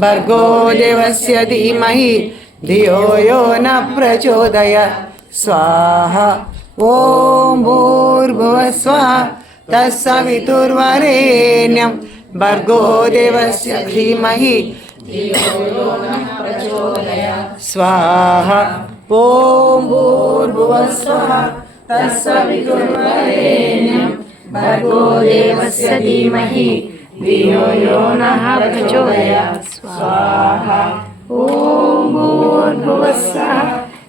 भर्गो देवस्य धीमहि धियो यो न प्रचोदयात् स्वाहा ॐ भूर्भुवः स्वः तत्सवितुर्वरेण्यं भर्गो देवस्य धीमहि स्वाहा ॐ भूर्भुवः स्वः तत्सवितुर्वरेण्यं भर्गो देवस्य धीमहि धियो यो नः प्रचोदयात् स्वाहा ॐ भूर्भुवः स्वः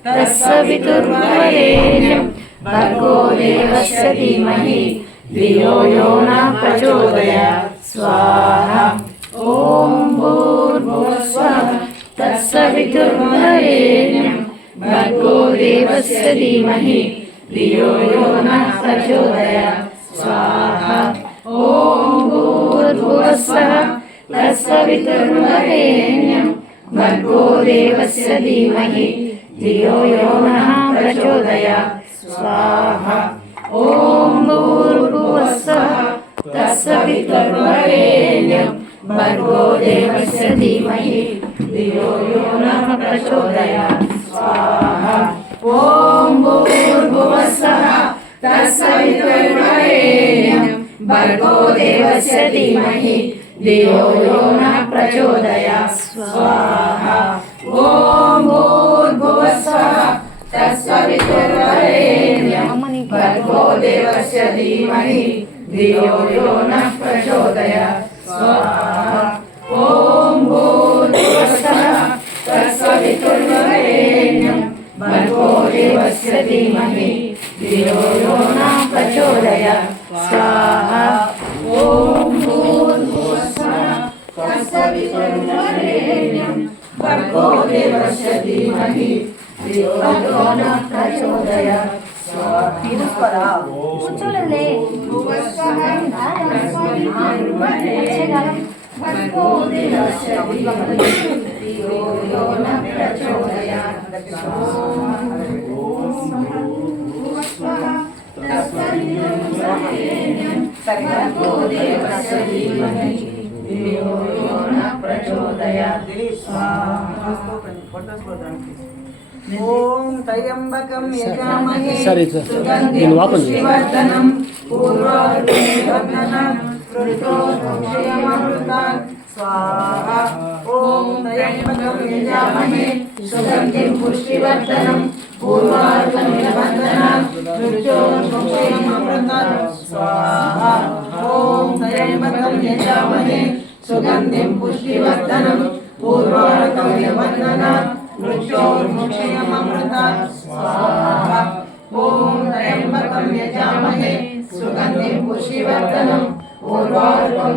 तत्सवितुर्वरेण्यं भर्गो देवस्य धीमहि धियो यो नः प्रचोदयात् स्वाहा ॐ भूर्भुवः स्वः तत्सवितुर्वरेण्यं भर्गो देवस्य धीमहि धियो यो नः प्रचोदयात् स्वाहा ॐ भूर्भुवः स्वः तत्सवितुर्वरेण्यं भर्गो देवस्य धीमहि धियो यो नः प्रचोदयात् स्वाहा ॐ भूर्भुवः स्वः तत्सवितुर्वरेण्यं भर्गो देवस्य धीमहि धियो यो नः प्रचोदयात् स्वाहा ॐ भूर्भुवः स्वः तत्सवितुर्वरेण्यं भर्गो देवस्य धीमहि धियो यो नः प्रचोदयात् स्वाहा ॐ भूर्भुवः स्वः तत्सवितुर्वरेण्यं भर्गो देवस्य धीमहि धियो यो नः प्रचोदयात् स्वाहा ॐ भूर्भुवः स्वः तत्सवितुर्वरेण्यं भर्गो देवस्य धीमहि धियो यो नः प्रचोदयात् स्वाहा ॐ भूर्भुवः स्वः तत्सवितुर्वरेण्यं भर्गो देवस्य धीमहि धियो यो नः प्रचोदयात् కూర్చోలేదులే भर्गो देवस्य धीमहि धियो यो नः प्रचोदयात् भर्गो देवस्य धीमहि धियो यो नः प्रचोदयात् ओम त्र्यंबकं यजामहे सुगन्धिं पुष्टिवर्धनं पूर्वारुकं मृत्योर्मुक्षयमामृतात् स्वाहा ओम त्र्यंबकं यजामहे सुगन्धिं पुष्टिवर्धनं पूर्वारुकं मृत्योर्मुक्षयमामृतात् स्वाहा ओम त्र्यंबकं यजामहे सुगन्धिं पुष्टिवर्धनं पूर्वारुकं मृत्योर्मुक्षयमामृतात् स्वाहा ओम त्र्यंबकं यजामहे सुगन्धिं पुष्टिवर्धनं पूर्वारुकं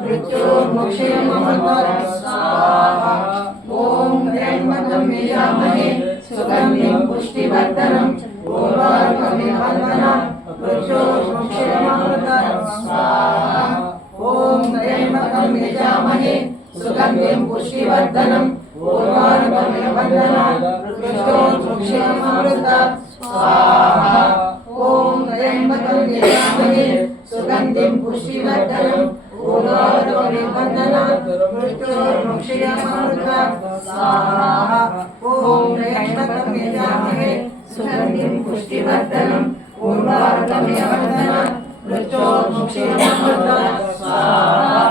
मृत्योर्मुक्षयमामृतात् स्वाहा ओम त्र्यंबकं यजामहे सुगन्धिं पुष्टिवर्धनं पूर्वारुकं मृत्योर्मुक्षयमामृतात् स्वाहा ओम त्र्यंबकं यजामहे सुगन्धिं पुष्टिवर्धनं पूर्वारुकं मृत्योर्मुक्षयमामृतात् स्वाहा ओम त्र्यंबकं यजामहे सुगन्धिं पुष्टिवर्धनं पूर्वारुकं मृत्योर्मुक्षयमामृतात् स्वाहा ओम त्र्यंबकं यजामहे सुगन्धिं पुष्टिवर्धनं पूर्वारुकं मृत्योर्मुक्षयमामृतात् स्वाहा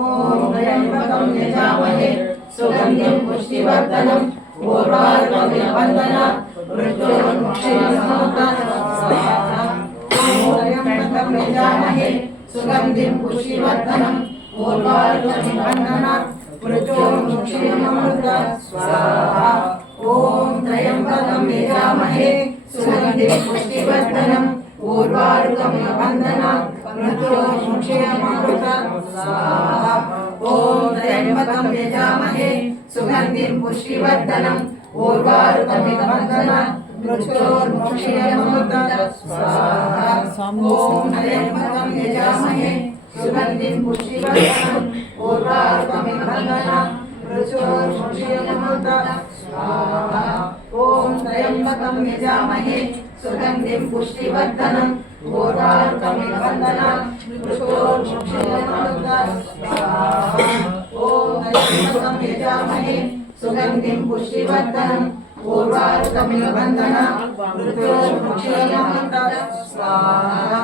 ओम त्र्यंबकं यजामहे सुगन्धिं पुष्टिवर्धनं पूर्वारुकं मृत्योर्मुक्षयमामृतात् स्वाहा ओम त्र्यंबकं यजामहे सुगन्धिं पुष्टिवर्धनं पूर्वारुकं मृत्योर्मुक्षयमामृतात् स्वाहा ओम त्र्यंबकं यजामहे सुगन्धिं पुष्टिवर्धनं पूर्वारुकं मृत्योर्मुक्षयमामृतात् स्वाहा ओम त्र्यंबकं यजामहे सुगन्धिं पुष्टिवर्धनं पूर्वारुकं मृत्योर्मुक्षयमामृतात् स्वाहा ओम त्र्यंबकं यजामहे सुगन्धिं पुष्टिवर्धनं पूर्वारुकं मृत्योर्मुक्षयमामृतात् स्वाहा ओम त्र्यंबकं यजामहे सुगन्धिं पुष्टिवर्धनं पूर्वारुकं मृत्योर्मुक्षयमामृतात् स्वाहा ओम त्र्यम्बकं यजामहे सुगन्धिं पुष्टिवर्धनम् उर्वारुकमिव बन्धनान् मृत्योर्मुक्षीयमामृतात् स्वाहा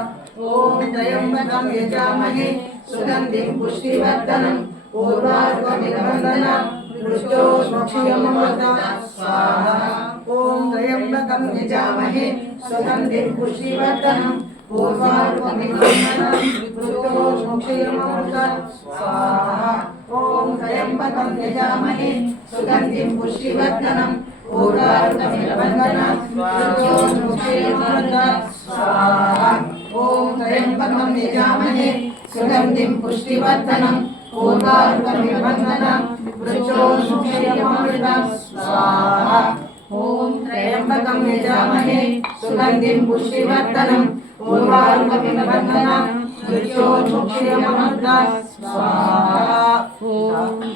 ॐ त्र्यम्बकं यजामहे सुगन्धिं पुष्टिवर्धनम् उर्वारुकमिव बन्धनान् मृत्योर्मुक्षीयमामृतात् स्वाहा ॐ त्र्यम्बकं यजामहे सुगन्धिं पुष्टिवर्धनम् उर्वारुकमिव बन्धनान् मृत्योर्मुक्षीयमामृतात् स्वाहा ॐ त्र्यम्बकं यजामहे सुगन्धिं पुष्टिवर्धनम् उर्वारुकमिव बन्धनान् मृत्योर्मुक्षीयमामृतात् स्वाहा ॐ त्र्यम्बकं यजामहे सुगन्धिं पुष्टिवर्धनम् उर्वारुकमिव बन्धनान् मृत्योर्मुक्षीयमामृतात् स्वाहा ॐ त्र्यम्बकं यजामहे सुगन्धिं पुष्टिवर्धनम् उर्वारुकमिव बन्धनान् मृत्योर्मुक्षीयमामृतात् स्वाहा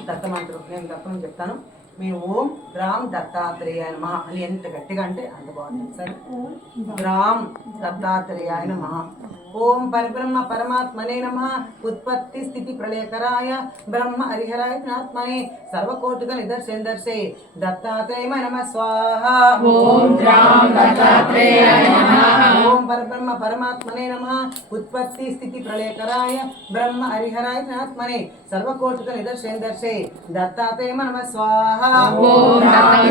దత్తమంత్రం నేను దత్తం చెప్తాను మీ ఓం గ్రామ్ దత్తాత్రేయాయ నమః అని ఎంత గట్టిగా అంటే అంత బాగుంటుంది సరే గ్రామ్ దత్తాత్రేయాయ నమః ఓం పరబ్రహ్మ పరమాత్మనే నమః ఉత్పత్తి స్థితి ప్రళయకరాయ బ్రహ్మ హరిహరాయ ఆత్మనే సర్వకోటిక నిదర్శే దత్తాత్రేయ నమః స్వాహ ఓం గ్రామ్ దత్తాత్రేయాయ నమః ఓం పరబ్రహ్మ పరమాత్మనే నమః ఉత్పత్తి స్థితి ప్రళయకరాయ బ్రహ్మ హరిహరాయ ఆత్మనే సర్వకోటిక నిదర్శే దత్తాత్రేయ నమః స్వాహ ఓం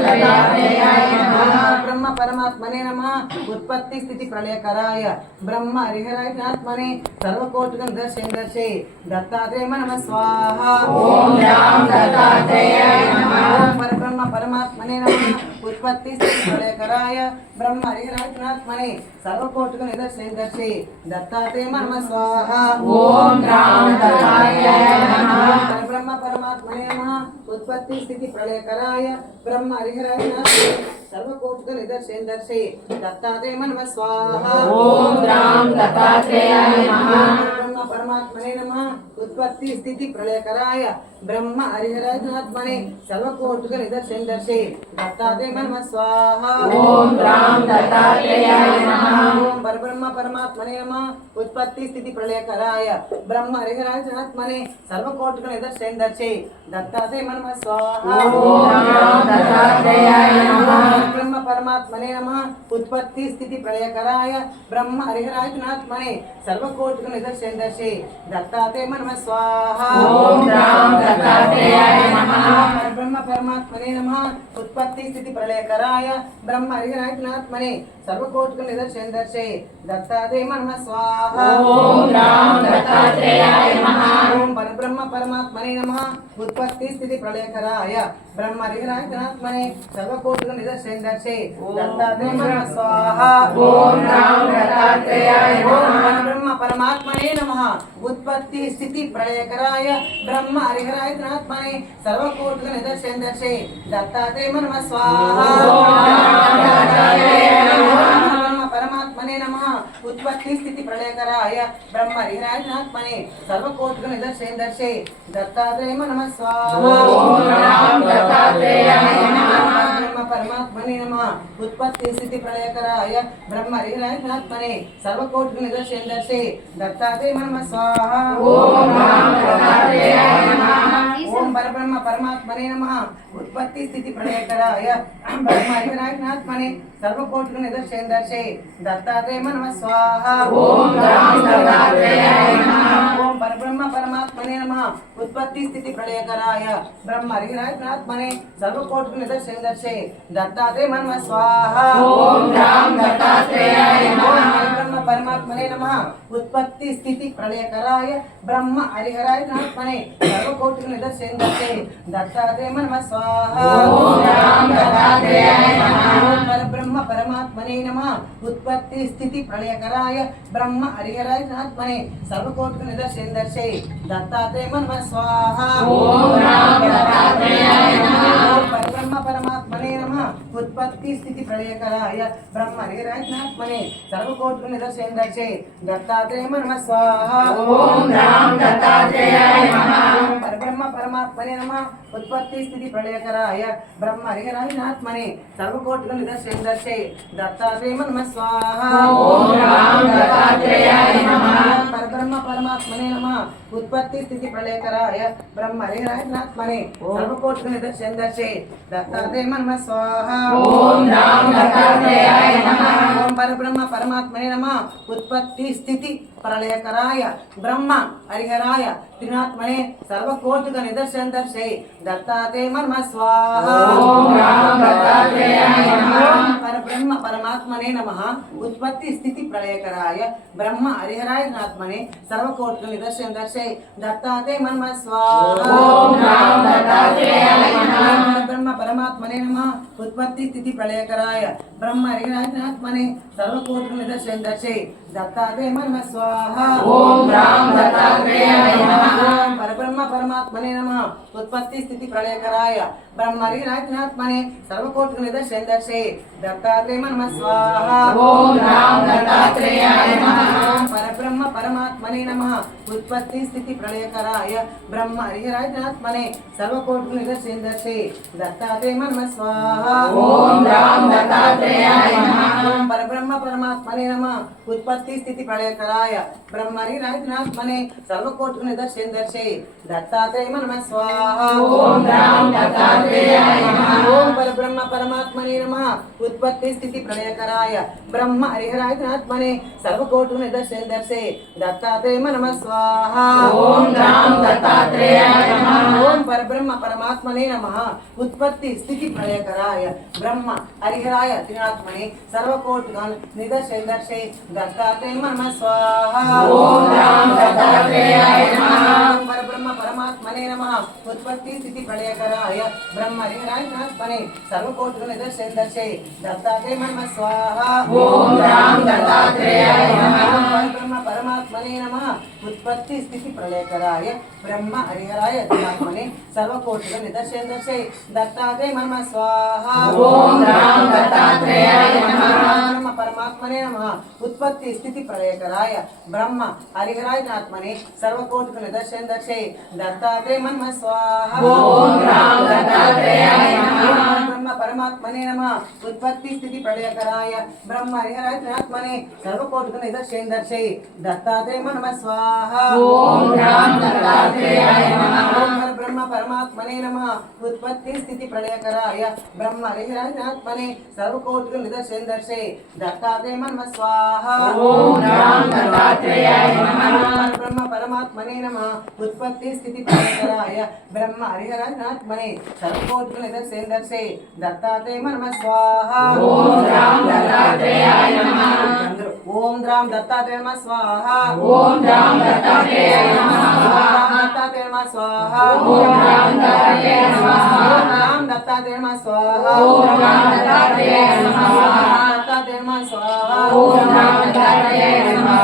దత్తాత్రేయాయ నమః బ్రహ్మ పరమాత్మనే నమః ఉత్పత్తి స్థితి ప్రళయకరాయ బ్రహ్మ హరిహరాయ ఆత్మనే సర్వకోటిక నిదర్శే దత్తాత్రేయ నమః స్వాహ ఓం గ్రామ్ దత్తాత్రేయాయ నమః ఓం పరబ్రహ్మ పరమాత్మనే నమః ఉత్పత్తి స్థితి ప్రళయకరాయ బ్రహ్మ హరిహరాయ ఆత్మనే సర్వకోటిక నిదర్శే దత్తాత్రేయ నమః స్వాహ ఓం గ్రామ్ దత్తాత్రేయాయ నమః పరబ్రహ్మ పరమాత్మనే నమః ఉత్పత్తి స్థితి ప్రళయకరాయ బ్రహ్మ హరిహరాయ ఆత్మనే సర్వకోటిక నిదర్శే దత్తాత్రేయ నమః స్వాహ ఓం గ్రామ్ దత్తాత్రేయాయ నమః బ్రహ్మ పరమాత్మనే నమః ఉత్పత్తి స్థితి ప్రళయకరాయ బ్రహ్మ హరిహరాయ ఆత్మనే సర్వకోటిక నిదర్శే దత్తాత్రేయ నమః స్వాహ ఓం గ్రామ్ దత్తాత్రేయాయ నమః ఓం పరబ్రహ్మ పరమాత్మనే నమః ఉత్పత్తి స్థితి ప్రళయకరాయ బ్రహ్మ హరిహరాయ ఆత్మనే సర్వకోటిక నిదర్శే దత్తాత్రేయ నమః స్వాహ ఓం గ్రామ్ దత్తాత్రేయాయ నమః బ్రహ్మ పరమాత్మనే నమః ఉత్పత్తి స్థితి ప్రళయకరాయ బ్రహ్మ హరిహరాయ ఆత్మనే సర్వకోటిక నిదర్శే దత్తాత్రేయ నమః స్వాహ ఓం గ్రామ్ దత్తాత్రేయాయ నమః బ్రహ్మ పరమాత్మనే నమః ఉత్పత్తి స్థితి ప్రళయకరాయ బ్రహ్మ హరిహరాయ ఆత్మనే సర్వకోటిక నిదర్శే దత్తాత్రేయ నమః స్వాహ ఓం గ్రామ్ దత్తాత్రేయాయ నమః ఓం పరబ్రహ్మ పరమాత్మనే నమః ఉత్పత్తి స్థితి ప్రళయకరాయ బ్రహ్మ హరిహరాయ ఆత్మనే సర్వకోటిక నిదర్శే దత్తాత్రేయ నమః స్వాహ ఓం గ్రామ్ దత్తాత్రేయాయ ఓం నమః పరబ్రహ్మ పరమాత్మనే నమః ఉత్పత్తి స్థితి ప్రళయకరాయ బ్రహ్మ హరిహరాయ ఆత్మనే సర్వకోటిక నిదర్శే దత్తాత్రేయ నమః స్వాహ బ్రహ్మ పరమాత్మనే నమః ఉత్పత్తి స్థితి ప్రళయకరాయ బ్రహ్మ హరిహరాయ ఆత్మనే సర్వకోటిక నిదర్శే దత్తాత్రేయ నమః స్వాహ ఓం గ్రామ్ దత్తాత్రేయాయ నమః బ్రహ్మ పరమాత్మనే నమః ఉత్పత్తి స్థితి ప్రళయకరాయ బ్రహ్మ హరిహరాయ ఆత్మనే సర్వకోటిక నిదర్శే దత్తాత్రేయ నమః స్వాహ ఓం గ్రామ్ దత్తాత్రేయాయ నమః ఓం పరబ్రహ్మ పరమాత్మనే నమః ఉత్పత్తి స్థితి ప్రళయకరాయ బ్రహ్మ హరిహరాయ ఆత్మనే సర్వకోటిక నిదర్శే దత్తాత్రేయ నమః స్వాహ ఓం గ్రామ్ దత్తాత్రేయాయ నమః ఓం పరబ్రహ్మ పరమాత్మనే నమః ఉత్పత్తి స్థితి ప్రళయకరాయ బ్రహ్మ హరిహరాయ ఆత్మనే సర్వకోటిక నిదర్శే దత్తాత్రేయ నమః స్వాహ ఓం గ్రామ్ దత్తాత్రేయాయ ఓం నమః పరబ్రహ్మ పరమాత్మనే నమః ఉత్పత్తి స్థితి ప్రళయకరాయ బ్రహ్మ హరిహరాయ ఆత్మనే సర్వకోటిక నిదర్శే దత్తాత్రేయ నమః స్వాహ ఓం గ్రామ్ దత్తాత్రేయాయ నమః ఓం పరబ్రహ్మ పరమాత్మనే నమః ఉత్పత్తి స్థితి ప్రళయకరాయ బ్రహ్మ హరిహరాయ ఆత్మనే సర్వకోటిక నిదర్శే దత్తాత్రేయ నమః స్వాహ ఓం గ్రామ్ దత్తాత్రేయాయ నమః ఓం పరబ్రహ్మ పరమాత్మనే నమః ఉత్పత్తి స్థితి ప్రళయకరాయ బ్రహ్మ హరిహరాయ ఆత్మనే సర్వకోటిక నిదర్శే దత్తాత్రేయ నమః స్వాహ ఓం గ్రామ్ దత్తాత్రేయాయ నమః ఓం పరబ్రహ్మ परमात्मने नमः उत्पत्ति स्थिति प्रलयकराय ब्रह्म हरिहरात्मने सर्वकोटिक निदर्शन दर्शे दत्तात्रेय नमः स्वाहा ओम राम दत्तात्रेयाय नमः परब्रह्म परमात्मने नमः उत्पत्ति स्थिति प्रलयकराय ब्रह्म हरिहरात्मने सर्वकोटिक निदर्शन दर्शे दत्तात्रेय नमः स्वाहा ओम राम दत्तात्रेयाय नमः ओम परब्रह्म परमात्मने नमः उत्पत्ति स्थिति प्रलयकराय ब्रह्म हरिहराय त्रिनात्मने सर्वकोटिक निदर्शन दर्शे दत्तात्रेय नमः स्वाहा ओम राम दत्तात्रेयाय नमः परब्रह्म परमात्मने नमः उत्पत्ति स्थिति प्रलयकराय ब्रह्म हरिहराय त्रिनात्मने सर्वकोटिक निदर्शन दर्शे दत्तात्रेय नमः स्वाहा ओम राम दत्तात्रेयाय नमः परब्रह्म परमात्मने नमः उत्पत्ति स्थिति प्रलयकराय ब्रह्म हरिहराय त्रिनात्मने सर्वकोटिक निदर्शन दर्शे दत्तात्रेय नमः स्वाहा ओम राम दत्तात्रेयाय नमः परब्रह्म परमात्मने नमः उत्पत्ति स्थिति प्रलयकराय ब्रह्म हरिहराय त्रिनात्मने सर्वकोटिक निदर्शन दर्शे दत्तात्रेय नमः स्वाहा ओम राम दत्तात्रेयाय नमः परब्रह्म परमात्मने नमः उत्पत्ति स्थिति प्रलयकराय ब्रह्म हरिहराय त्रिनात्मने सर्वकोटिक निदर्शन दर्शे दत्तात्रेय नमः स्वाहा ओम राम दत्तात्रेयाय नमः परब्रह्म परमात्मने नमः उत्पत्ति स्थिति प्रलयकराय ब्रह्म हरिहराय त्रिनात्मने सर्वकोटिक निदर्शन दर्शे दत्तात्रेय नमः स्वाहा ओम राम दत्तात्रेयाय नमः ओम परब्रह्म परमात्मने नमः उत्पत्ति स्थिति प्रलयकराय ब्रह्म हरिहराय त्रिनात्मने सर्वकोटिक निदर्शन दर्शे दत्तात्रेय नमः स्वाहा ओम राम दत्तात्रेयाय नमः ओम परब्रह्म परमात्मने नमः उत्पत्ति स्थिति प्रलयकराय ब्रह्म हरिहराय त्रिनात्मने सर्वकोटिक निदर्शन दर्शे दत्तात्रेय नमः स्वाहा ओम राम दत्तात्रेयाय नमः परब्रह्म परमात्मने नमः उत्पत्ति स्थिति प्रलयकराय ब्रह्म हरिहराय त्रिनात्मने सर्वकोटिक निदर्शन दर्शे दत्तात्रेय नमः स्वाहा ओम राम दत्तात्रेयाय नमः परब्रह्म परमात्मने नमः उत्पत्ति स्थिति प्रलयकराय ब्रह्म हरिहराय त्रिनात्मने सर्वकोटिक निदर्शन दर्शे दत्तात्रेय नमः स्वाहा ओम राम दत्तात्रेयाय नमः ब्रह्म परमात्मने नमः उत्पत्ति स्थिति प्रलयकराय ब्रह्म हरिहराय त्रिनात्मने सर्वकोटिक निदर्शन दर्शे दत्तात्रेय नमः स्वाहा ओम राम दत्तात्रेयाय नमः ब्रह्म परमात्मने नमः उत्पत्ति स्थिति प्रलयकराय ब्रह्म हरिहराय त्रिनात्मने सर्वकोटिक निदर्शन दर्शे दत्तात्रेय नमः स्वाहा ओम राम दत्तात्रेयाय नमः ब्रह्म परमात्मने नमः उत्पत्ति स्थिति प्रलयकराय ब्रह्म हरिहराय त्रिनात्मने सर्वकोटिक निदर्शन दर्शे दत्तात्रेय नमः स्वाहा ओम राम दत्तात्रेयाय नमः ब्रह्म परमात्मने नमः उत्पत्ति स्थिति प्रलयकराय ब्रह्म हरिहराय त्रिनात्मने सर्वकोटिक निदर्शन दर्शे दत्तात्रेय नमः स्वाहा ओम राम दत्तात्रेयाय नमः ओम राम दत्तात्रेय नमः स्वाहा ओम राम दत्तात्रेयाय नमः दत्तात्रेय नमः स्वाहा ओम राम दत्तात्रेयाय नमः राम दत्तात्रेय नमः स्वाहा ओम राम दत्तात्रेयाय नमः दत्तात्रेय नमः स्वाहा ओम राम दत्तात्रेयाय नमः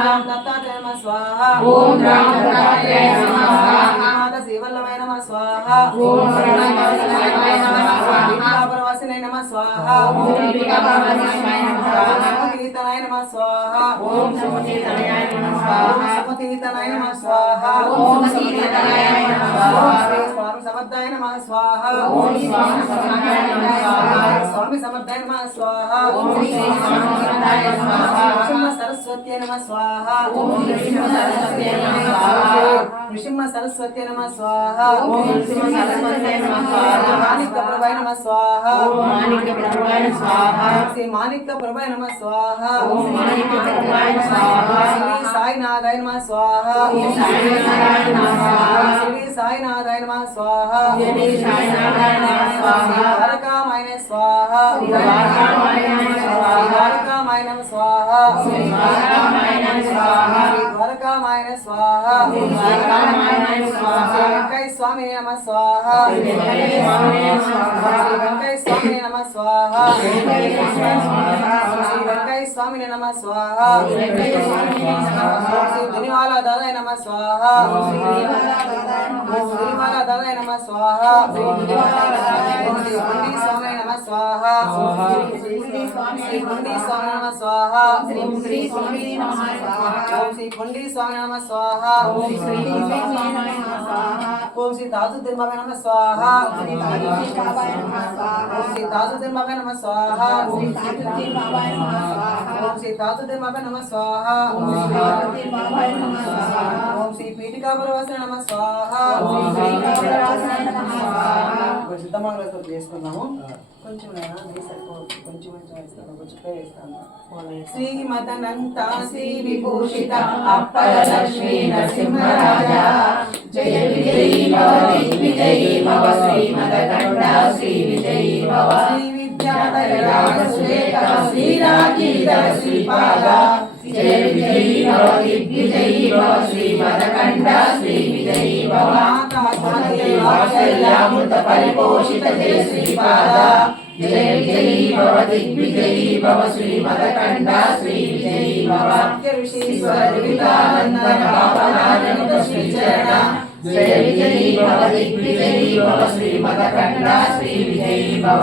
राम दत्तात्रेय नमः स्वाहा ओम राम दत्तात्रेयाय नमः माता श्रीवल्लभाय नमः स्वाहा ओम श्रीवल्लभाय नमः स्वाहा दीपिकापरवासिने नमः स्वाहा ओम दीपिकापरवासिने नमः स्वाहा समुतीतनाय नमः स्वाहा ओम समुतीतनाय नमः स्वाहा समुतीतनाय नमः स्वाहा ओम समुतीतनाय नमः स्वाहा श्री स्वामी समर्थाय नमः स्वाहा ओम स्वामी समर्थाय नमः स्वाहा स्वामी समर्थाय नमः स्वाहा ओम श्री स्वामी समर्थाय नमः स्वाहा नृसिंह सरस्वत्यै नमः स्वाहा ओम नृसिंह सरस्वत्यै नमः स्वाहा नृसिंह सरस्वत्यै नमः स्वाहा ओम नृसिंह सरस्वत्यै नमः स्वाहा माणिक्य प्रभाय नमः स्वाहा ओम माणिक्य प्रभाय स्वाहा श्री माणिक्य प्रभाय नमः स्वाहा ओम माणिक्य प्रभाय स्वाहा श्री साईनाथाय नमः स्वाहा ओम साईनाथाय नमः स्वाहा श्री साईनाथाय नमः स्वाहा श्री साईनाथाय नमः स्वाहा द्वारकामाय नमः स्वाहा द्वारकामाय नमः स्वाहा द्वारकामाय नमः स्वाहा द्वारकामाय नमः स्वाहा द्वारकामाय नमः स्वाहा द्वारकामाय नमः स्वाहा वेंकटेश्वर स्वामी नमः स्वाहा वेंकटेश्वर स्वामी नमः स्वाहा वेंकटेश्वर स्वामी नमः स्वाहा वेंकटेश्वर स्वामी नमः स्वाहा श्री धनीवाला दादाय नमः स्वाहा धनीवाला दादाय नमः स्वाहा गुंडी स्वामी नमः स्वाहा गुंडी स्वामी नमः स्वाहा श्री स्वामी नमः स्वाहा ओम श्री गुंडी स्वामी नमः स्वाहा ఓం శ్రీ తాజుద్దీన్ నమ స్వాహ ఓం శ్రీ తాజుద్దీన్ నమ స్వాహ ఓం శ్రీ తాజుద్దీన్ నమ స్వాహ ఓం శ్రీ పీఠికాపురవాసిన నమ స్వాహ సిద్ధమంగళతో చేసుకున్నాము. కొంచెం కొంచెం వేస్తాను, కొంచెం వేస్తాను. శ్రీమదనంత శ్రీ విభూషిత అప్పల లక్ష్మీ నరసింహరాజ జయ విజయీ భవ దిగ్విజయీ భవ శ్రీమదకంఠ శ్రీ విజయీ భవ శ్రీ విద్యాధర రాజసురేఖ శ్రీరాజీధర శ్రీపాద జయ విజయీ భవ దిగ్విజయీ భవ శ్రీమదకంఠ శ్రీ విజయీ భవ వాత్సల్యామృత పరిపోషిత జయ శ్రీపాద జయ విజయీ భవ దిగ్విజయీ భవ శ్రీమదకంఠ శ్రీ విజయీ భవ ఋషీశ్వర దురితానందన పాపనాజనిత శ్రీచరణ జయ విజయీ భవ దిగ్విజయీ భవ శ్రీమదకంఠ శ్రీ విజయీ భవ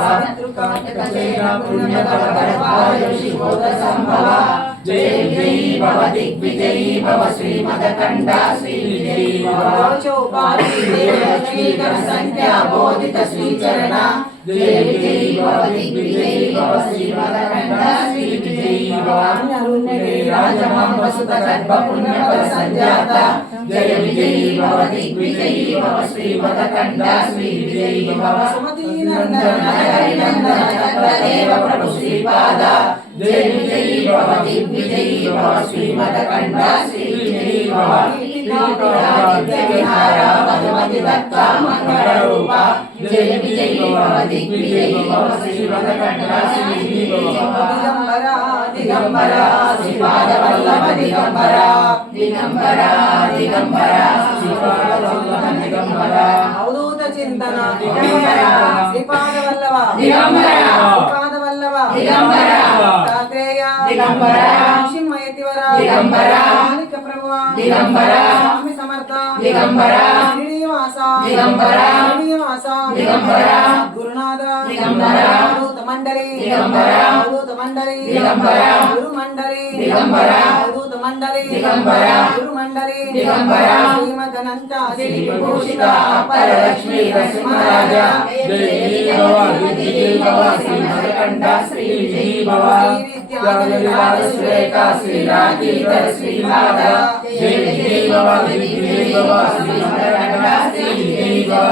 సంభవ జయ విజయీ భవ దిగ్విజయీ భవ శ్రీమదకంఠ శ్రీ విజయీ భవ సంఖ్యా బోధిత శ్రీచరణ జయ విజయీ భవ దిగ్విజయీ భవ శ్రీమదకంఠ శ్రీ విజయీ భవ రాజమాంబసుత గర్భ పుణ్యఫల సంజాత జయ విజయీ భవ దిగ్విజయీ భవ శ్రీమదకంఠ శ్రీ విజయీ భవ సుమతీ నందన హరినందన దేవ ప్రభు శ్రీపాద జయ విజయీ భవ దిగ్విజయీ భవ శ్రీమదకంఠ శ్రీ విజయీ భవ విహార మధుమతి దత్త మంగళ రూప జయ విజయీ భవ దిగ్విజయీ భవ శ్రీమదకంఠ శ్రీ విజయీ భవ దిగంబర దిగంబర శ్రీపాద వల్లభ దిగంబర దిగంబర దిగంబర శ్రీపాద వల్లభ దిగంబర అవధూత చింతన దిగంబర శ్రీపాద వల్లభ దిగంబర శ్రీపాద వల్లభ దిగంబర తాత్రేయ దిగంబర సింహయతివర దిగంబర మాణిక ప్రభువ దిగంబర స్వామి సమర్థ దిగంబర శ్రీనివాస దిగంబర శ్రీనివాస దిగంబర గురునాథ దిగంబర అవధూత మండలి దిగంబర అవధూత మండలి దిగంబర గురు మండలి దిగంబర అవధూత మండలి దిగంబర గురు మండలి దిగంబర శ్రీమదనంత శ్రీ విభూషిత అప్పర లక్ష్మీ నరసింహరాజ జయ భవ దిగ్విజయీ భవ శ్రీమదకంఠ శ్రీ విజయీ భవ విద్యాధర రాజసురేఖ శ్రీరాజీధర శ్రీపాద జయ విజయీ భవ దిగ్విజయీ భవ శ్రీమదకంఠ శ్రీ విజయీ భవ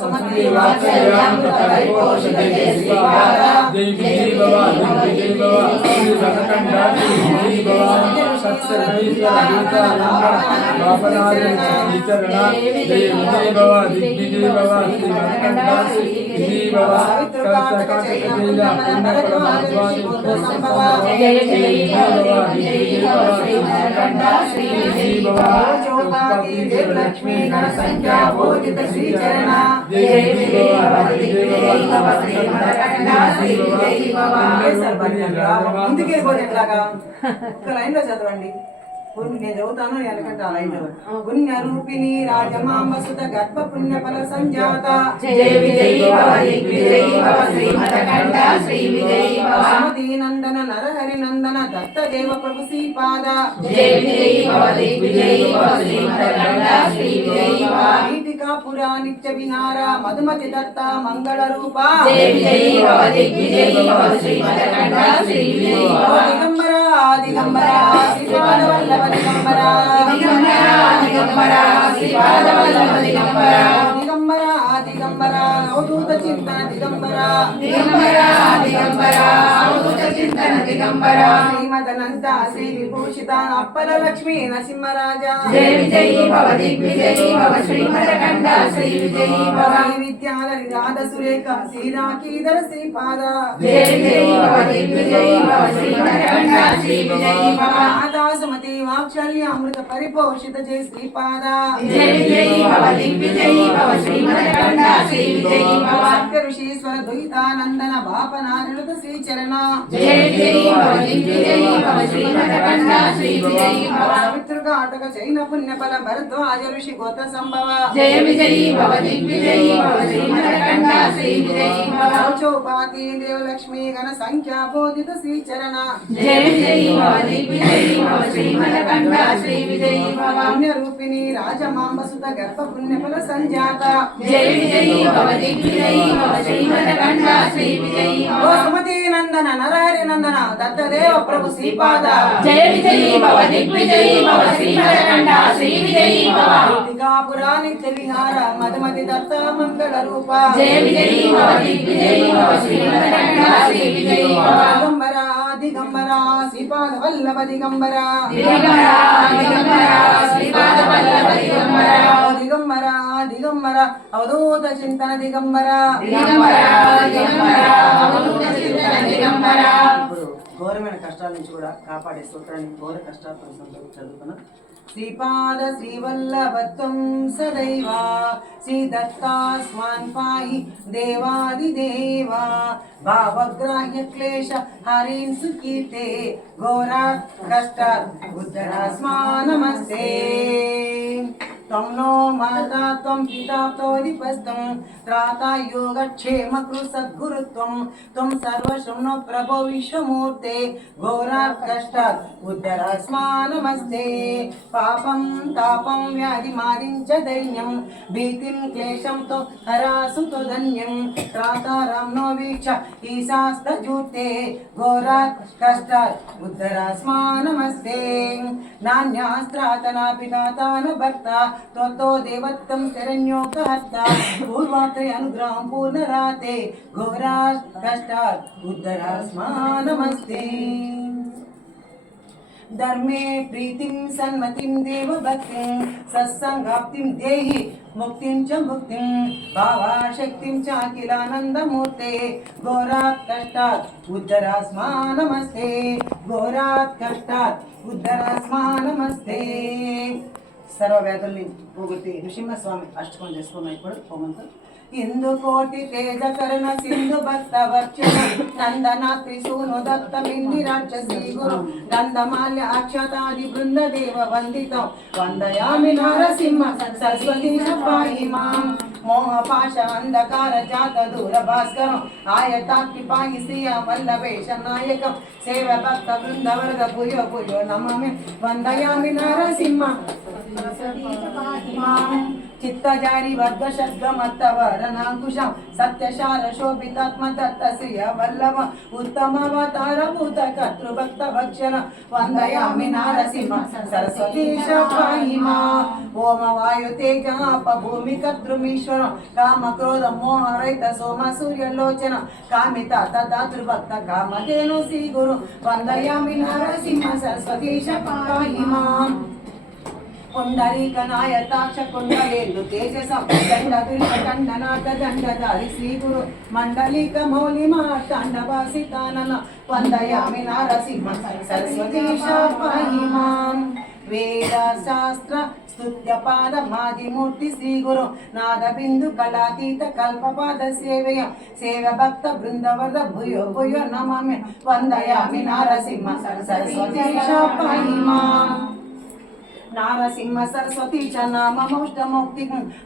సుమతి వాత్సల్యామృత పరిపోషిత జయ శ్రీపాద జయ విజయీ భవ దిగ్విజయీ భవ శ్రీమదకంఠ శ్రీ విజయీ భవ సత్సర్వేశ్వర దూతానంద పాపనాశన శ్రీచరణ జయ విజయీ భవ దిగ్విజయీ భవ శ్రీమదకంఠ శ్రీ విజయీ భవ కర్తకాటక తేజ పుణ్యఫల సంభవ జయ విజయీ భవ దిగ్విజయీ భవ శ్రీమదకంఠ శ్రీ విజయీ భవ చౌపాతి దేవ లక్ష్మీ గణ సంఖ్యా బోధిత శ్రీచరణ జయ విజయీ భవ దిగ్విజయీ భవ శ్రీమదకంఠ శ్రీ విజయీ భవ ముందుకే పోయేట్లాగా ఒక లైన్ లో చదవండి. నేను చదువుతాను, ఎందుకంటే ఆ లైన్ పుణ్య రూపిణి రాజమాంబసుత గర్భ పుణ్యఫల సంజాత జయ విజయీ భవ దిగ్విజయీ భవ శ్రీమదకంఠ శ్రీ విజయీ భవ సుమతీ నందన నరహరి నందన దత్త దేవ ప్రభు శ్రీపాద జయ విజయీ భవ దిగ్విజయీ భవ శ్రీమదకంఠ శ్రీ విజయీ భవ పీఠికాపుర నిత్య విహార మధుమతి దత్త మంగళ రూప జయ విజయీ భవ దిగ్విజయీ భవ శ్రీమదకంఠ శ్రీ విజయీ భవ దిగంబర దిగంబర శ్రీపాద వల్లభ దిగంబర దిగంబర దిగంబర శ్రీపాద వల్లభ దిగంబర దిగంబర దిగంబర అవధూత చింతన దిగంబర దిగంబర దిగంబర అవధూత చింతన దిగంబర శ్రీమదనంత శ్రీ విభూషిత అప్పల లక్ష్మీ నరసింహరాజ జయ విజయీ భవ దిగ్విజయీ భవ శ్రీమదకంఠ శ్రీ విజయీ భవ విద్యాధర రాజసురేఖ శ్రీరాజీధర శ్రీపాద జయ విజయీ భవ దిగ్విజయీ భవ శ్రీమదకంఠ శ్రీ విజయీ భవ ఆదాసుమతి వాత్సల్యామృత పరిపోషిత జయ శ్రీపాద జయ విజయీ భవ దిగ్విజయీ భవ శ్రీమదకంఠ శ్రీ విజయీ భవ ఋషీశ్వర ద్వైతానందన బాపనారుత శ్రీచరణ జయ విజయీ భవ దిగ్విజయీ భవ శ్రీమదకంఠ శ్రీ విజయీ భవ శత్రుఘాతక చైన పుణ్యఫల భరద్వాజ ఋషి గోత్ర సంభవ జయ విజయీ భవ దిగ్విజయీ భవ శ్రీమణకంఠ శ్రీ విజయీ భవ చౌపాతి దేవలక్ష్మీ గణ సంఖ్యా బోధిత శ్రీచరణ జయ విజయీ భవ దిగ్విజయీ భవ శ్రీమణకంఠ శ్రీ విజయీ భవ పుణ్య రూపిణి రాజమాంబ సుత గర్భ పుణ్యఫల సంజాత జయ విజయీ భవ దిగ్విజయీ భవ శ్రీమణకంఠ శ్రీ విజయీ ఓ భవ సుమతి నందన నరహరి నందన దత్తదేవ ప్రభు శ్రీపాద జయ విజయీ భవ దిగ్విజయీ భవ శ్రీమణకంఠ శ్రీ విజయీ భవ పురాణి తెలిహార మధుమతి దత్త మంగళ రూప జయ విజయీ భవ దిగ్విజయీ భవ శ్రీమణకంఠ శ్రీ విజయీ భవ దిగంబర దిగంబర శ్రీపాద వల్లభ దిగంబర దిగంబర దిగంబర శ్రీపాద వల్లభ దిగంబర దిగంబర దిగంబర అవధూత చింతన దిగంబర దిగంబర దిగంబర అవధూత చింతన దిగంబర. ఇప్పుడు ఘోరమైన కష్టాల నుంచి కూడా కాపాడే సూత్రాన్ని ఘోర కష్టాల చదువుకున్నాం. శ్రీపాద శ్రీవల్లభత్వం సదైవ శ్రీ దత్తాస్మాన్ పాహి దేవాదిదేవా భావగ్రాహ్య క్లేశ హరీన్ సుకీర్తే ఘోరా కష్టాత్ ఉద్ధరాస్మా నమస్తే త్వం నో మాతా త్వం పితా తోదిపస్తం త్రాతా యోగక్షేమ కృ సద్గురుత్వం త్వం సర్వశం నో ప్రభో విశ్వమూర్తే ఘోరా కష్టాత్ ఉద్ధరాస్మా నమస్తే పాపం తాపం వ్యాధి మాదించ దైన్యం భీతిం క్లేశం తో హరాసు తో ధన్యం త్రాతారాం నో వీక్ష ఈశాస్తజూతే ఘోరా కష్టాత్ ఉద్ధరాస్మా నమస్తే నాన్యాస్త్రాతనా పితాతాన భక్త త్వతో దేవత్తం శరణ్యోకహర్త పూర్వాత్రే అనుగ్రహం పూర్ణరాతే ఘోరా కష్టాత్ ఉద్ధరాస్మా నమస్తే ధర్మే ప్రీతిం సన్మతిం దేవ భక్తిం సత్సంగాప్తిం దేహి ముక్తిం చ ముక్తిం భావాశక్తిం చ అఖిలానందమూర్తే ఘోరాత్ కష్టాత్ ఉద్ధరాస్మా నమస్తే ఘోరాత్ కష్టాత్ ఉద్ధరాస్మా నమస్తే సర్వవేదుల్ని పోగొట్టి నృసింహస్వామి అష్టకం చేసుకున్నాం. ఇప్పుడు హోమంతో ఇందు కోటి తేజ కరుణ సింధు భక్త వక్షణ నందనా త్రిశూను దత్త మింది రాక్షసీ గురు గంధమాల్య అక్షతాది బృంద దేవ వందితం వందయామి నరసింహ సరస్వతి పాహి మాం మోహ పాశ అంధకార జాత దూర భాస్కరం ఆయతాకి పాహి శ్రియ వల్లభేష నాయకం సేవ భక్త బృంద వరద భూయో భూయో నమామి వందయామి నరసింహ చిత్తజారి వర్గ షడ్గమత్తవరణాంకుశం సత్యశాల శోభితాత్మ దత్త శ్రియ వల్లభ ఉత్తమవతార భూత కర్తృభక్త భక్షణ వందయామి నారసింహ సరస్వతీశ పాహి మా ఓమ వాయు తేజ అప భూమి కర్తృమీశ్వరం కామ క్రోధ మోహ రైత సోమ సూర్యలోచన కామిత తదాతృభక్త కామధేను శ్రీ గురు వందయామి నారసింహ సరస్వతీశ పాహి మా పుండరీక నాయతాక్ష కుండలేందు తేజసం దండ దుర్గ కండనాథ దండధారి శ్రీ గురు మండలిక మౌలి మార్తాండవాసితానన వందయామి నారసింహ సరస్వతీశ పాహి మాం వేద శాస్త్ర స్తుత్య పాద మాదిమూర్తి శ్రీ గురు నాద బిందు కళాతీత కల్పపాద సేవయ సేవ భక్త బృందవద భూయో భూయో నమామి వందయామి నారసింహ సరస్వతీశ పాహి మాం నారసింహ సరస్వతి చ నామమోష్టమౌక్తి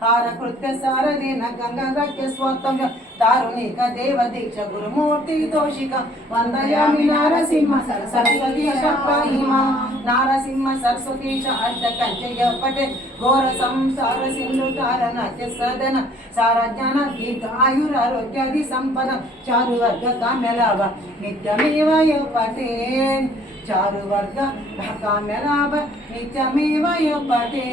ఆరకృత్య సారదేన గంగాగ్య స్వాతం తారుణిక దేవ దీక్ష గురుమూర్తి దోషిక వందయామి నారసింహ సరస్వతి పాహి మాం నారసింహ సరస్వతి చ అష్టకంచయ పటే ఘోర సంసార సింధు తారణ్య సదన సారజ్ఞాన గీత ఆయురారోగ్యాది సంపద చారు వర్గ కామ్యలాభ నిత్యమేవ పటే చారు వర్గ కామ్యలాభ నిత్యమేవ పటే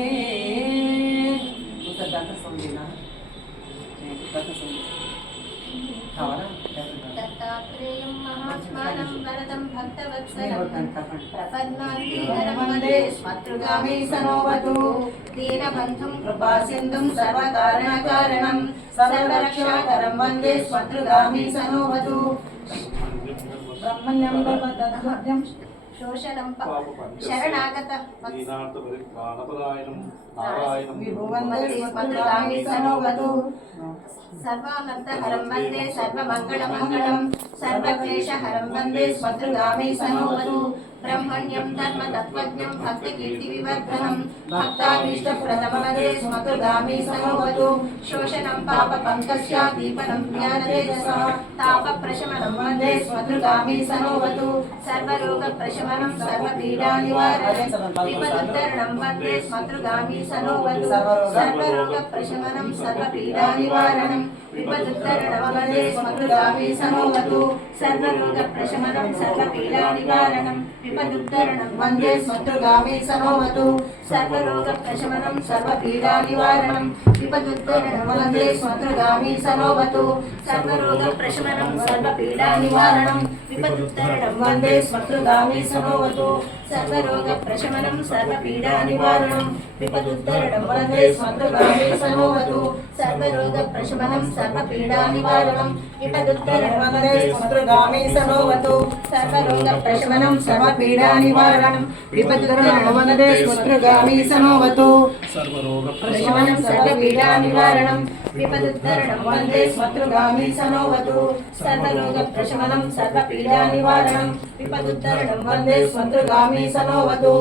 దత్తాత్రేయం మహాత్మానం వరదం భక్తవత్సలం ప్రపద్మాంతీధరం వందే స్మతృగామి సనోవతు దీనబంధుం కృపాసింధుం సర్వకారణకారణం సర్వరక్షాకరం వందే స్మతృగామి సనోవతు బ్రహ్మణ్యం భగవద్గద్యం శోషణం శరణాగత విభువందే సనోవతు సర్వానర్థహరం వందే సర్వమంగళమంగళం సర్వక్లేశహరం వందే స్మతృగామి సనోవతు ब्रह्मण्यं धर्म तत्त्वज्ञं भक्तकीर्तिविवर्धनं भक्ताभीष्टप्रदमवदे स्मतुगामी समोवतु शोषणं पापपङ्कस्य दीपनं ज्ञानतेजसः तापप्रशमनं वन्दे स्मतुगामी समोवतु सर्वरोगप्रशमनं सर्वपीडानिवारणं विपदुद्धरणं वन्दे स्मतुगामी समोवतु सर्वरोगप्रशमनं सर्वपीडानिवारणं विपदुद्धरणं वन्दे स्मतुगामी समोवतु सर्वरोगप्रशमनं सर्वपीडानिवारणं विपदुद्धरणं वन्दे स्मतुगामी समोवतु सर्वरोगप्रशमनं सर्वपीडानिवारणं विपदुद्धरणं वन्दे स्मतुगामी समोवतु सर्वरोगप्रशमनं सर्वपीडानिवारणं विपदुद्धरणं वन्दे स्मतुगामी समोवतु सर्वरोगप्रशमनं सर्वपीडानिवारणं विपदुद्धरणं वन्दे स्मतुगामी समोवतु सर्वरोगप्रशमनं सर्वपीडानिवारणं विपदुद्धरणं वन्दे स्मतुगामी समोवतु सर्वरोगप्रशमनं सर्वपीडानिवारणं विपदुद्धरणं वन्दे स्मतुगामी समोवतु सर्वरोगप्रशमनं सर्वपीडानिवारणं विपदुद्धरणं वन्दे स्मतुगामी समोवतु सर्वरोगप्रशमनं सर्वपीडानिवारणं विपदुद्धरणं वन्दे स्मतुगामी समोवतु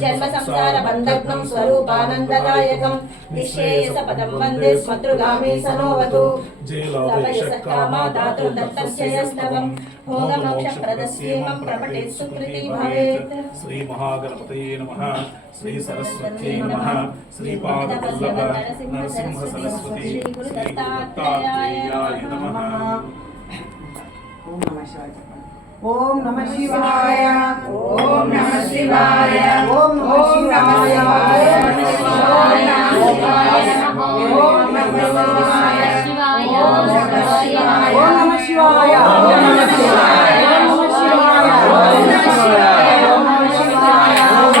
जन्म संसार बन्धग्नं स्वरूपानन्ददायकं निःश्रेयसपदं वन्दे स्मतुगामी समोवतु लभयसकामा दातुं दत्तस्य यस्तवं भोगमोक्षप्रदस्येमं प्रपठेत् सुकृती भवेत्। श्री महागणपतये नमः। श्री सरस्वती नमः। श्रीपादवल्लभ नरसिंह सरस्वती श्री दत्तात्रेयाय नमः। ओम नमः शिवाय। ओम नमः शिवाय। ओम नमः शिवाय। ओम नमः शिवाय। ओम नमः शिवाय। ओम नमः शिवाय। ओम नमः शिवाय। ओम नमः शिवाय। ओम नमः शिवाय। ओम नमः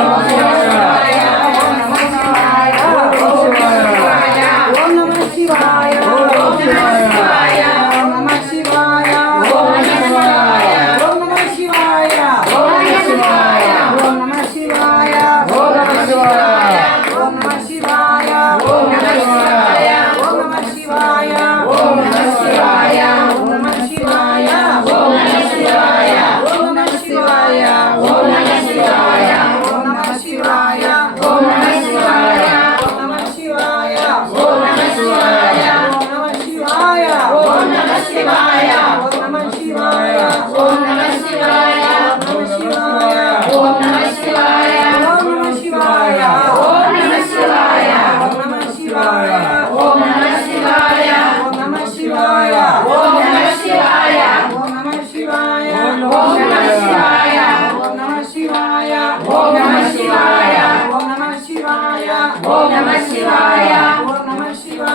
शिवाय। ओम नमः शिवाय। ओम नमः शिवाय।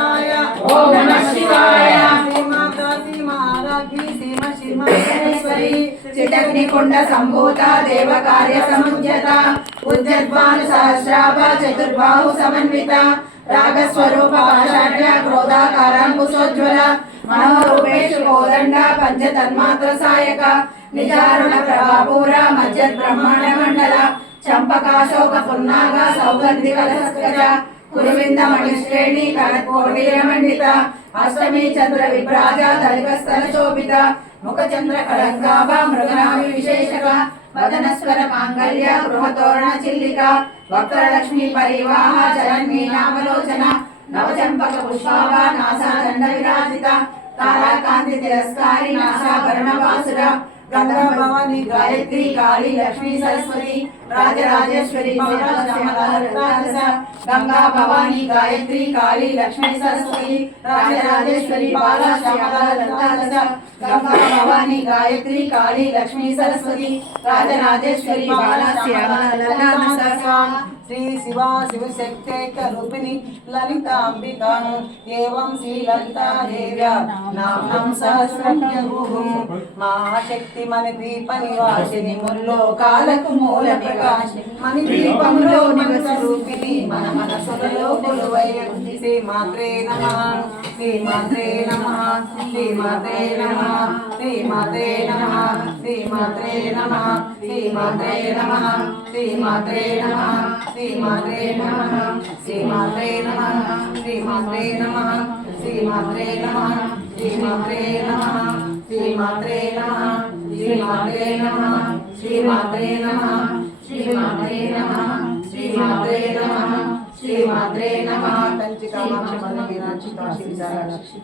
ओम नमः शिवाय। चिदग्निकुंड संभूता देव कार्य समुज्जता उज्जद्भानु सहस्राभ चतुर्बाहु समन्विता रागस्वरूप पाषाढ्य क्रोधाकारांकुशोज्ज्वल मनोरूपेषु कोदंड पंचतन्मात्र सायक निजारुण प्रभापूर मज्जत् ब्रह्मांड मंडल चंपकाशोक पुन्नाग सौगंधिक लस्कज कुरुविंद मणिश्रेणी कनकोटिरमंडित अष्टमी चंद्र विभ्राज दलितस्थल शोभित मुखचंद्र कलंकाभ मृगनाभि विशेषक वदनस्वर मांगल्य गृहतोरण चिल्लिका वक्त्रलक्ष्मी परिवाह चरन्मीनावलोचन नवचंपक पुष्पाभा नासादंड विराजित ताराकांति तिरस्कारी नासाभरण वासुर गंगा भवानी गायत्री काली लक्ष्मी सरस्वती राजराजेश्वरी गंगा भवानी गायत्री काली लक्ष्मी सरस्वती राजराजेश्वरी बाला श्यामला ललिता गंगा भवानी गायत्री काली लक्ष्मी सरस्वती राजराजेश्वरी बाला श्यामला ललिता श्री शिवा शिवशक्त्यैक रूपिणी ललितांबिका एवं श्री ललिता देव्या नामं सहस्रं जगुः महाशक्ति मणिद्वीप निवासिनी मुल्लोकाలకు మూల ప్రకాశిని మణిద్వీపంలో నివసరూపిణి మన మనసులలో కొలువై ఉంది శ్రీ మాత్రే నమః శ్రీ మాత్రే నమః శ్రీ మాత్రే నమః శ్రీ మాత్రే నమః శ్రీ మాత్రే నమః శ్రీ మాత్రే నమః శ్రీ మాత్రే నమః శ్రీ మాత్రే నమః శ్రీ మాత్రే నమః శ్రీ మాత్రే నమః శ్రీ మాత్రే నమః శ్రీ మాత్రే నమః శ్రీమాత్రే నమః శ్రీమాత్రే నమః శ్రీమాత్రే నమః శ్రీమాత్రే నమః శ్రీమాత్రే నమః శ్రీమాత్రే నమః కంచి కామాక్షి మల్ల మీనాక్షి కాశీ విశాలాక్షి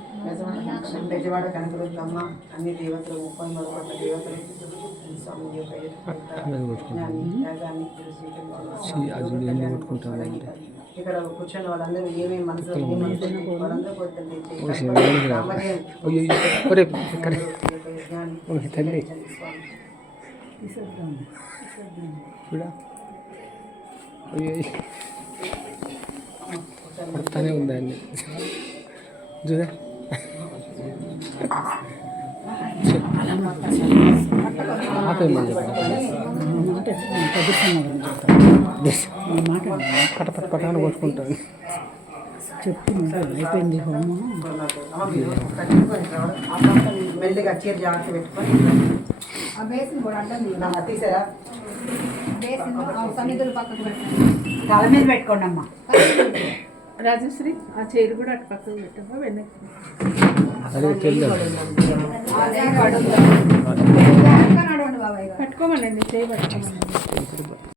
బెజవాడ కనకదుర్గమ్మ అన్ని దేవతలు 30 కోట్ల దేవతలు స్వామి యొక్క ఇక్కడ కూర్చొని వాళ్ళందరూ ఏమేమి మనసులో వాళ్ళందరూ పడతానే ఉందండి చూడ పటాన్ని కొట్టుకుంటాను అయిపోయింది హోమం. మెల్లిగా చీర జాగ్రత్త పెట్టుకొని ఆ బేసిన్ కూడా అడ్డం తీసారా బేసిన్ సన్నిధులు పక్కకు పెట్టండి. తల మీద పెట్టుకోండి అమ్మా. రాజశ్రీ ఆ చైర్ కూడా అటు పక్కకు పెట్టమ్మా వెనక్కి. అదే తెలియదు అదే నడవండి బాబాయ్. పట్టుకోమనండి చేయి పట్టుకోమనండి.